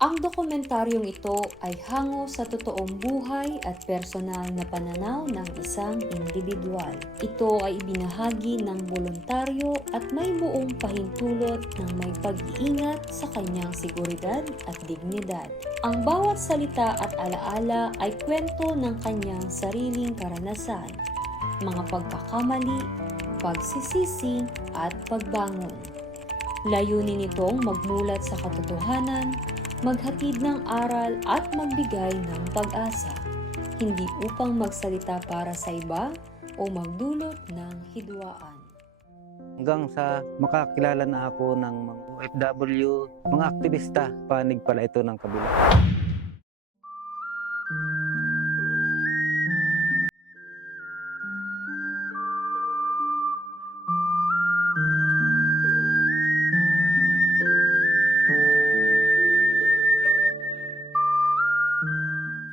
Ang dokumentaryong ito ay hango sa totoong buhay at personal na pananaw ng isang individual. Ito ay ibinahagi ng voluntaryo at may buong pahintulot ng may pag-iingat sa kanyang seguridad at dignidad. Ang bawat salita at alaala ay kwento ng kanyang sariling karanasan, mga pagkakamali, pagsisisi at pagbangon. Layunin nitong magmulat sa katotohanan, maghatid ng aral at magbigay ng pag-asa, hindi upang magsalita para sa iba o magdulot ng hidwaan. Hanggang sa makakilala na ako ng mga OFW, mga aktivista, panig pala ito ng kabila.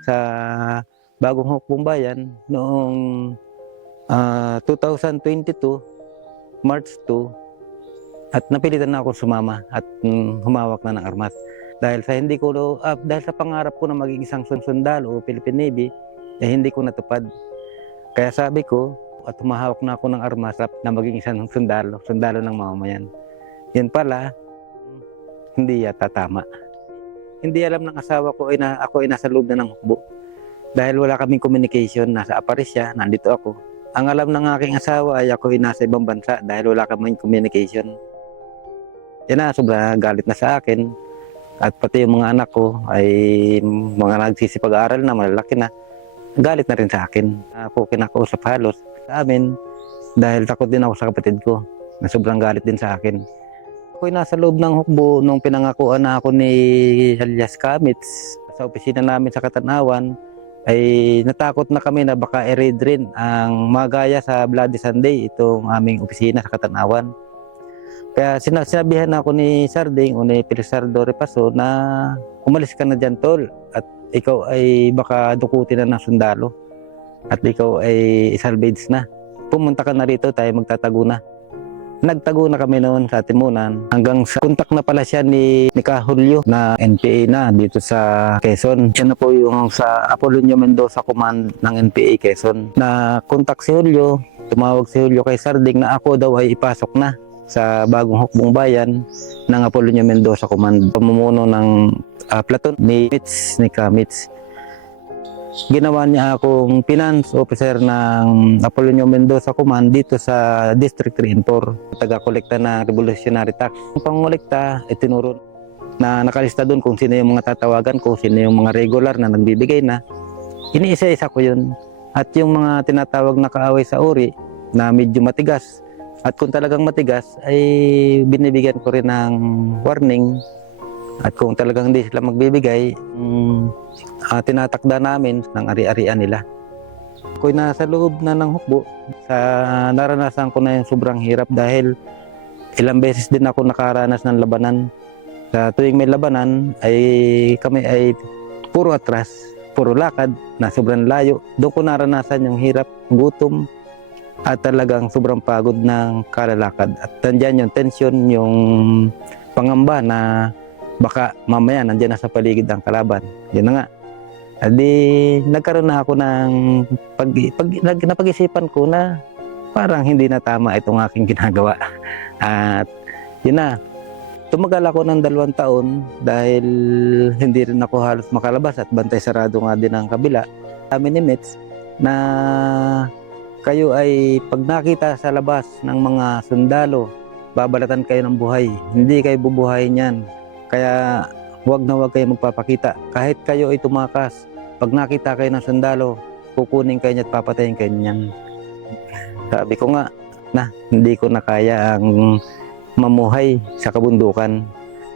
Sa Bagong Hukbong Bayan noong 2022, March 2, at napilitan na ako sumama at humawak na ng armas. Dahil sa pangarap ko na maging isang sundalo o Philippine Navy, hindi ko natupad. Kaya sabi ko, at humahawak na ako ng armas na maging isang sundalo ng mamamayan. Yan pala, hindi yata tama. Hindi alam ng asawa ko na ako ay nasa loob na ng hukbo. Dahil wala kaming communication, nasa Aparis siya, nandito ako. Ang alam ng aking asawa ay ako ay nasa ibang bansa dahil wala kaming communication. Yan na, sobrang galit na sa akin. At pati yung mga anak ko ay mga nagsisipag-aaral na, malalaki na. Galit na rin sa akin. Ako kinakausap halos sa amin dahil takot din ako sa kapatid ko na sobrang galit din sa akin. Ako'y nasa loob ng hukbo nung pinangakuan na ako ni alias Kamits sa opisina namin sa Katanawan, ay natakot na kami na baka i-raid rin ang magaya sa Bloody Sunday, itong aming opisina sa Katanawan. Kaya sinabihan ako ni Sarding o ni Pilisardo Repaso na umalis ka na dyan, tol, at ikaw ay baka dukutin na ng sundalo at ikaw ay isalvage na. Pumunta ka na rito, tayo magtatago na. Nagtago na kami noon sa Timunan hanggang sa kontak na pala siya ni Julio na NPA na dito sa Quezon. Siya na po yung sa Apolonio Mendoza Command ng NPA Quezon. Na kontak si Julio, tumawag si Julio kay Sarding na ako daw ay ipasok na sa Bagong Hukbong Bayan ng Apolonio Mendoza Command. Pamumuno ng platoon ni Kamits. Ginawa niya akong finance officer ng Apolonio Mendoza Command dito sa District 3 and 4. Taga-kolekta na revolutionary tax. Ang pangolekta, itinuro na nakalista doon kung sino yung mga tatawagan ko, sino yung mga regular na nagbibigay na. Iniisa-isa ko yun. At yung mga tinatawag na kaaway sa uri na medyo matigas. At kung talagang matigas, ay binibigyan ko rin ng warning. At kung talagang hindi sila magbibigay, tinatakda namin ng ari-arian nila. Ako'y nasa loob na ng hukbo. Naranasan ko na yung sobrang hirap dahil ilang beses din ako nakaranas ng labanan. Sa tuwing may labanan, ay kami ay puro atras, puro lakad, na sobrang layo. Doon ko naranasan yung hirap, gutom, at talagang sobrang pagod ng kalalakad. At nandiyan yung tension, yung pangamba na baka mamaya nandiyan na sa paligid ang kalaban. Yun na nga. At di nagkaroon na ako ng napag-isipan ko na parang hindi na tama itong aking ginagawa. At yun na. Tumagal ako ng 2 taon dahil hindi rin ako halos makalabas at bantay sarado nga din ang kabila. Sabi ni Mets na kayo ay pag nakita sa labas ng mga sundalo, babalatan kayo ng buhay. Hindi kayo bubuhayin yan. Kaya huwag na huwag kayo magpapakita. Kahit kayo ay tumakas, pag nakita kayo ng sundalo, kukunin kayo niya at papatayin kayo niyan. Sabi ko nga, hindi ko na kaya ang mamuhay sa kabundukan.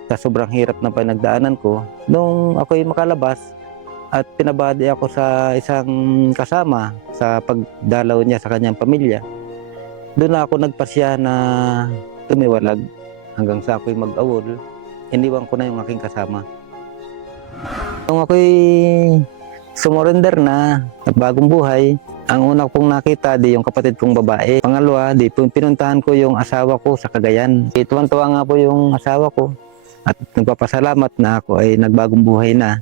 Sa sobrang hirap na pinagdaanan ko, nung ako'y makalabas at pinabadi ako sa isang kasama sa pagdalaw niya sa kanyang pamilya, doon ako nagpasya na tumiwalag hanggang sa ako'y mag-awol. Iniwan ko na yung aking kasama. Nung ako'y sumurrender na at bagong buhay, ang una kong nakita di yung kapatid kong babae. Pangalawa, di pinuntahan ko yung asawa ko sa Cagayan. Tuwang-tuwa nga po yung asawa ko At nagpapasalamat na ako ay nagbagong buhay na